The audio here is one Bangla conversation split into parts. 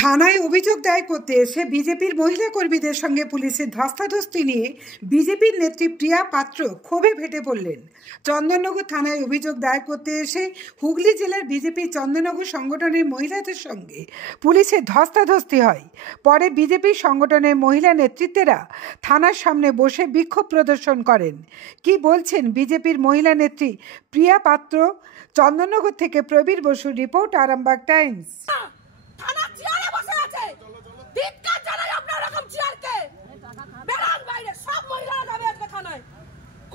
থানায় অভিযোগ দায়ের করতে এসে বিজেপির মহিলা কর্মীদের সঙ্গে পুলিশের ধস্তাধস্তি নিয়ে বিজেপির নেত্রী প্রিয়া পাত্র ক্ষোভে ফেটে পড়লেন। চন্দননগর থানায় অভিযোগ দায়ের করতে এসে হুগলি জেলার বিজেপির চন্দননগর সংগঠনের মহিলাদের সঙ্গে পুলিশের ধস্তাধস্তি হয়। পরে বিজেপির সংগঠনের মহিলা নেতৃত্বেরা থানার সামনে বসে বিক্ষোভ প্রদর্শন করেন। কি বলছেন বিজেপির মহিলা নেত্রী প্রিয়া পাত্র? চন্দননগর থেকে প্রবীর বসুর রিপোর্ট, আরামবাগ টাইমস। থানা চেয়ারে বসে আছে, ধিক্কার জানাই আপনার রকম চেয়ারকে। বেরান বাইরে, সব মহিলারা যাবে আজকে থানায়,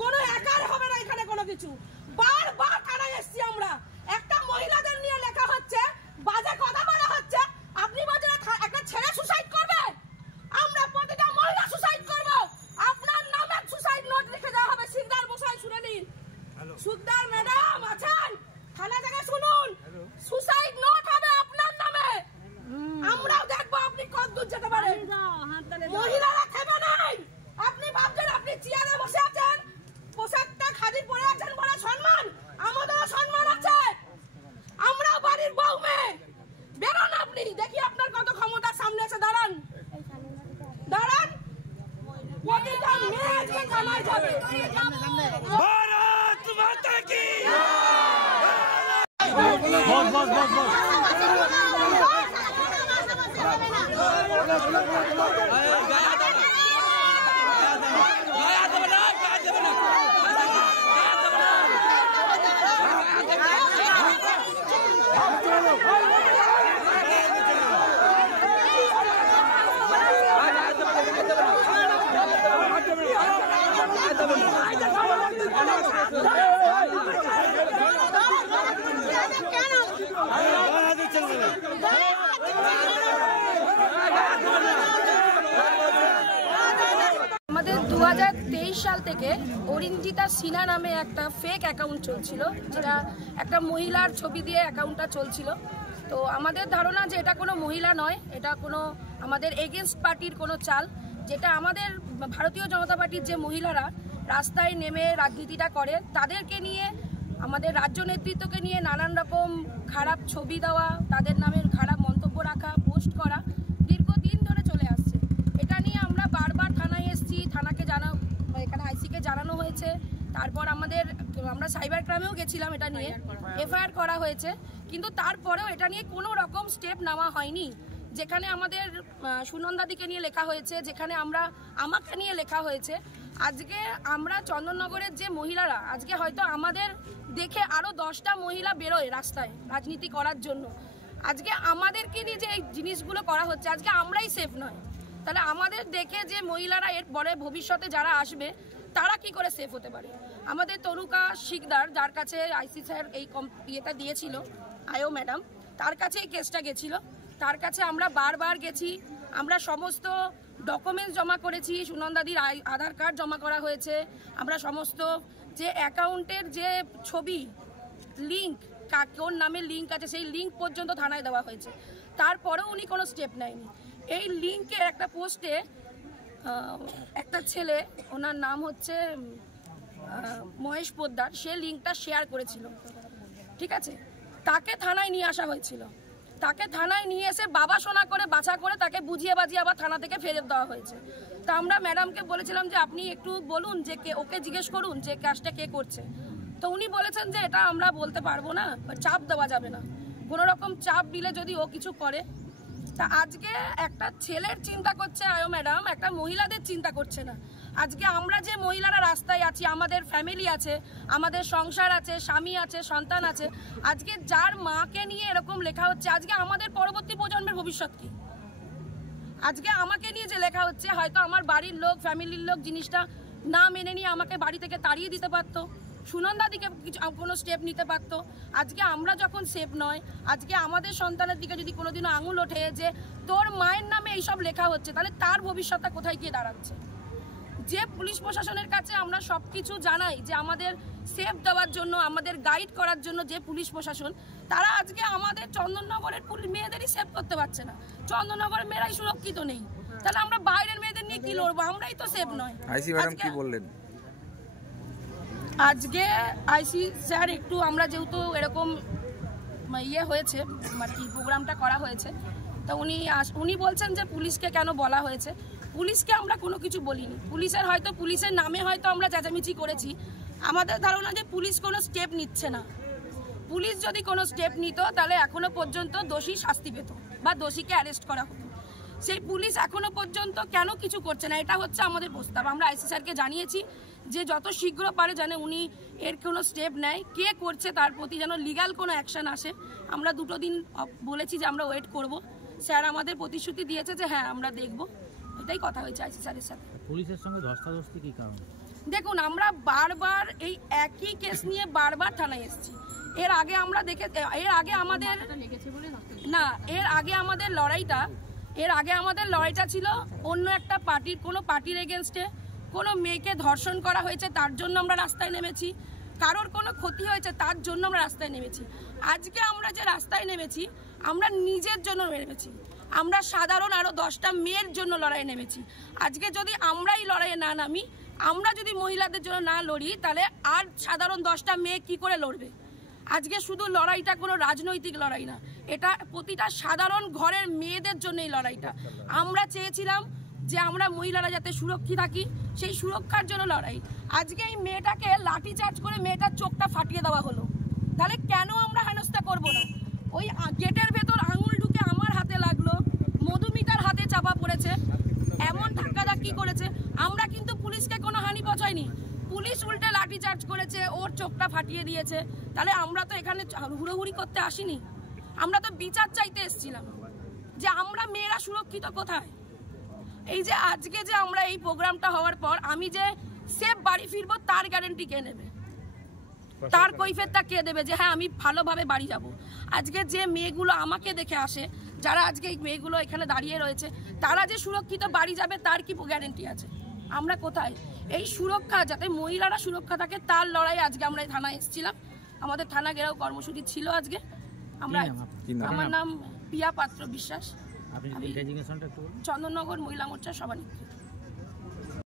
কোনো একার হবে না এখানে কোনো কিছু। বারবার থানায় এসেছি আমরা, একটা মহিলাদের নিয়ে লেখা হচ্ছে, বাজে কথা বলা হচ্ছে। আপনি বলছেন একটা ছেলে সুসাইড করবে, আমরা প্রতিটা মহিলা সুসাইড করব। আপনার নামে সুসাইড নোট লিখে দেওয়া হবে। সিকদার বসাই শুনে নিন, সুকদার ম্যাডাম আছেন থানা থেকে, শুনুন, সুসাইড নোট হবে আপনার নামে। আমরাও দেখবো আপনি কত দূর যেতে পারেন। মহিলারা থেমে নাই। আপনি ভাবছেন আপনি চেয়ারে বসে আছেন, পোশাকটা খাদির পরে আছেন বলে সম্মান, আমাদেরও সম্মান আছে। আমরাও বাড়ির বউ মেয়ে। বেরোন আপনি, দেখি আপনার কত ক্ষমতা সামনে এসে দাঁড়ান, দাঁড়ান। প্রতিটা মেয়ে আজকে থানায় যাবে। भारत माता की আমাদের 2023 সাল থেকে অরিঞ্জিতা সিনহা নামে একটা ফেক অ্যাকাউন্ট চলছিল, যেটা একটা মহিলার ছবি দিয়ে অ্যাকাউন্টটা চলছিল। তো আমাদের ধারণা যে এটা কোনো মহিলা নয়, এটা কোনো আমাদের এগেনস্ট পার্টির কোনো চাল, যেটা আমাদের ভারতীয় জনতা পার্টির যে মহিলারা রাস্তায় নেমে রাজনীতিটা করে তাদেরকে নিয়ে, আমাদের রাজ্য নেতৃত্বকে নিয়ে নানান রকম খারাপ ছবি দেওয়া, তাদের নামের খারাপ মন্তব্য রাখা, পোস্ট করা দীর্ঘদিন ধরে চলে আসছে। এটা নিয়ে আমরা বারবার থানায় এসেছি, থানাকে এখানে আইসিকে জানানো হয়েছে। তারপর আমরা সাইবার ক্রাইমেও গেছিলাম, এটা নিয়ে এফআইআর করা হয়েছে, কিন্তু তারপরেও এটা নিয়ে কোনো রকম স্টেপ নেওয়া হয়নি। যেখানে আমাদের সুনন্দাদিকে নিয়ে লেখা হয়েছে, যেখানে আমাকে নিয়ে লেখা হয়েছে। আজকে আমরা চন্দননগরের যে মহিলারা, আজকে হয়তো আমাদের দেখে আরও 10টা মহিলা বেরোয় রাস্তায় রাজনীতি করার জন্য। আজকে আমাদেরকে নিয়ে যে এই জিনিসগুলো করা হচ্ছে, আজকে আমরাই সেফ নয়, তাহলে আমাদের দেখে যে মহিলারা এর পরে ভবিষ্যতে যারা আসবে তারা কি করে সেফ হতে পারে? আমাদের তরুকা শিকদার, যার কাছে আইসি স্যার এই ইয়েটা দিয়েছিল, আয়ো ম্যাডাম, তার কাছে এই কেসটা গেছিল, তার কাছে আমরা বারবার গেছি, আমরা সমস্ত ডকুমেন্টস জমা করেছি, সুনন্দাদির আধার কার্ড জমা করা হয়েছে, আমরা সমস্ত যে অ্যাকাউন্টের যে ছবি লিঙ্ক, কোন নামে লিঙ্ক আছে সেই লিঙ্ক পর্যন্ত থানায় দেওয়া হয়েছে। তারপরেও উনি কোনো স্টেপ নেয়নি। এই লিঙ্কের একটা পোস্টে একটা ছেলে, ওনার নাম হচ্ছে মহেশ পোদ্দার, সে লিঙ্কটা শেয়ার করেছিল, ঠিক আছে? তাকে থানায় নিয়ে আসা হয়েছিল, তাকে থানায় নিয়ে এসে বাবা শোনা করে বাছা করে তাকে বুঝিয়ে বাজিয়ে আবার থানা থেকে ফেরত দেওয়া হয়েছে। তা আমরা ম্যাডামকে বলেছিলাম যে আপনি একটু বলুন যে ওকে জিজ্ঞেস করুন যে কাজটা কে করছে। তো উনি বলেছেন যে এটা আমরা বলতে পারবো না, চাপ দেওয়া যাবে না, কোনো রকম চাপ দিলে যদি ও কিছু করে। তা আজকে একটা ছেলের চিন্তা করছে আয়ো ম্যাডাম, একটা মহিলাদের চিন্তা করছে না। আজকে আমরা যে মহিলারা রাস্তায় আছি, আমাদের ফ্যামিলি আছে, আমাদের সংসার আছে, স্বামী আছে, সন্তান আছে, আজকে যার মাকে নিয়ে এরকম লেখা হচ্ছে, আজকে আমাদের পরবর্তী প্রজন্মের ভবিষ্যৎ কি? আজকে আমাকে নিয়ে যে লেখা হচ্ছে, হয়তো আমার বাড়ির লোক, ফ্যামিলির লোক জিনিসটা না মেনে নিয়ে আমাকে বাড়ি থেকে তাড়িয়ে দিতে পারতো, সুনন্দাদিকে কিছু কোনো স্টেপ নিতে পারতো। আজকে আমরা যখন সেফ নয়, আজকে আমাদের সন্তানের দিকে যদি কোনোদিনও আঙুল ওঠে যে তোর মায়ের নামে এইসব লেখা হচ্ছে, তাহলে তার ভবিষ্যৎটা কোথায় গিয়ে দাঁড়াচ্ছে? যে পুলিশ প্রশাসনের কাছে আমরা সব কিছু জানাই যে আমাদের সেফ দেওয়ার জন্য, আমাদের গাইড করার জন্য যে পুলিশ প্রশাসন, তারা আজকে আমাদের চন্দননগরের মেয়েদেরই সেভ করতে পারছে না। চন্দননগরের মেয়েরাই সুরক্ষিত নেই, তাহলে আমরা বাইরের মেয়েদের নিয়ে কি লড়বো? আমরাই তো সেভ নয়। আইসি ম্যাডাম কি বললেন? আজকে আইসি স্যার একটু, আমরা যেহেতু এরকম ইয়ে হয়েছে, মানে কি প্রোগ্রামটা করা হয়েছে, তো উনি বলছেন যে পুলিশকে কেন বলা হয়েছে। পুলিশকে আমরা কোনো কিছু বলিনি, পুলিশের নামে হয়তো আমরা চেঁচামেচি করেছি। আমাদের ধারণা যে পুলিশ কোনো স্টেপ নিচ্ছে না। পুলিশ যদি কোনো স্টেপ নিত তাহলে এখনো পর্যন্ত দোষী শাস্তি পেত বা দোষীকে অ্যারেস্ট করা হতো। সেই পুলিশ এখনো পর্যন্ত কেন কিছু করছে না, এটা হচ্ছে আমাদের প্রস্তাব। আমরা আইসি স্যারকে জানিয়েছি যে যত শীঘ্র পারে যেন উনি এর কোনো স্টেপ নেয়, কে করছে তার প্রতি যেন লিগ্যাল কোনো অ্যাকশন আসে। আমরা 2 দিন বলেছি যে আমরা ওয়েট করব। স্যার আমাদের প্রতিশ্রুতি দিয়েছে যে হ্যাঁ আমরা দেখব, এটাই কথা হয়েছে আইসি স্যারের সাথে। পুলিশের সঙ্গে ধস্তাধস্তি কি কারণ? দেখুন, আমরা বারবার এই একই কেস নিয়ে বারবার থানায় এসেছি। এর আগে আমাদের লড়াইটা ছিল অন্য একটা পার্টির, কোনো পার্টির এগেনস্টে। কোনো মেয়েকে ধর্ষণ করা হয়েছে তার জন্য আমরা রাস্তায় নেমেছি, কারোর কোনো ক্ষতি হয়েছে তার জন্য আমরা রাস্তায় নেমেছি। আজকে আমরা যে রাস্তায় নেমেছি আমরা নিজের জন্য নেমেছি, আমরা সাধারণ আরো 10টা মেয়ের জন্য লড়াই নেমেছি। আজকে যদি আমরাই লড়াইয়ে না নামি, আমরা যদি মহিলাদের জন্য না লড়ি, তাহলে আর সাধারণ 10টা মেয়ে কি করে লড়বে? আজকে শুধু লড়াইটা কোনো রাজনৈতিক লড়াই না, এটা প্রতিটা সাধারণ ঘরের মেয়েদের জন্য এই লড়াইটা। আমরা চেয়েছিলাম যে আমরা মহিলারা যাতে সুরক্ষিত থাকি, সেই সুরক্ষার জন্য লড়াই। আজকে এই মেয়েটাকে লাঠিচার্জ করে মেয়েটার চোখটা ফাটিয়ে দেওয়া হলো, তাহলে কেন আমরা হেনস্থা করব না? ওই গেটের ভেতর আঙুল ঢুকে আমার হাতে লাগলো, মধুমিতার হাতে চাপা পড়েছে, এমন ধাক্কাধাক্কি করেছে। আমরা কিন্তু পুলিশকে কোনো হানি পৌঁছায়নি, পুলিশ উল্টে লাঠিচার্জ করেছে, ওর চোখটা ফাটিয়ে দিয়েছে। তাহলে আমরা তো এখানে হুড়োহুড়ি করতে আসিনি, আমরা তো বিচার চাইতে এসেছিলাম যে আমরা মেয়েরা সুরক্ষিত কোথায়। এই যে আজকে যে আমরা এই প্রোগ্রামটা হওয়ার পর আমি যে সেফ বাড়ি ফিরবো তার গ্যারান্টি কে নেবে? তার কৈফিয়তটা কে দেবে যে হ্যাঁ আমি ভালোভাবে বাড়ি যাব? আজকে যে মেয়েগুলো আমাকে দেখে আসে, যারা আজকে এই মেয়েগুলো এখানে দাঁড়িয়ে রয়েছে, তারা যে সুরক্ষিত বাড়ি যাবে তার কি গ্যারান্টি আছে? আমরা কোথায়? এই সুরক্ষা, যাতে মহিলারা সুরক্ষা থাকে, তার লড়াই আজকে আমরা এই থানায় এসেছিলাম। আমাদের থানা ঘেরাও কর্মসূচি ছিল আজকে। আমার নাম পিয়া পাত্র বিশ্বাস, চন্দননগর মহিলা মোর্চার সভানেত্রী।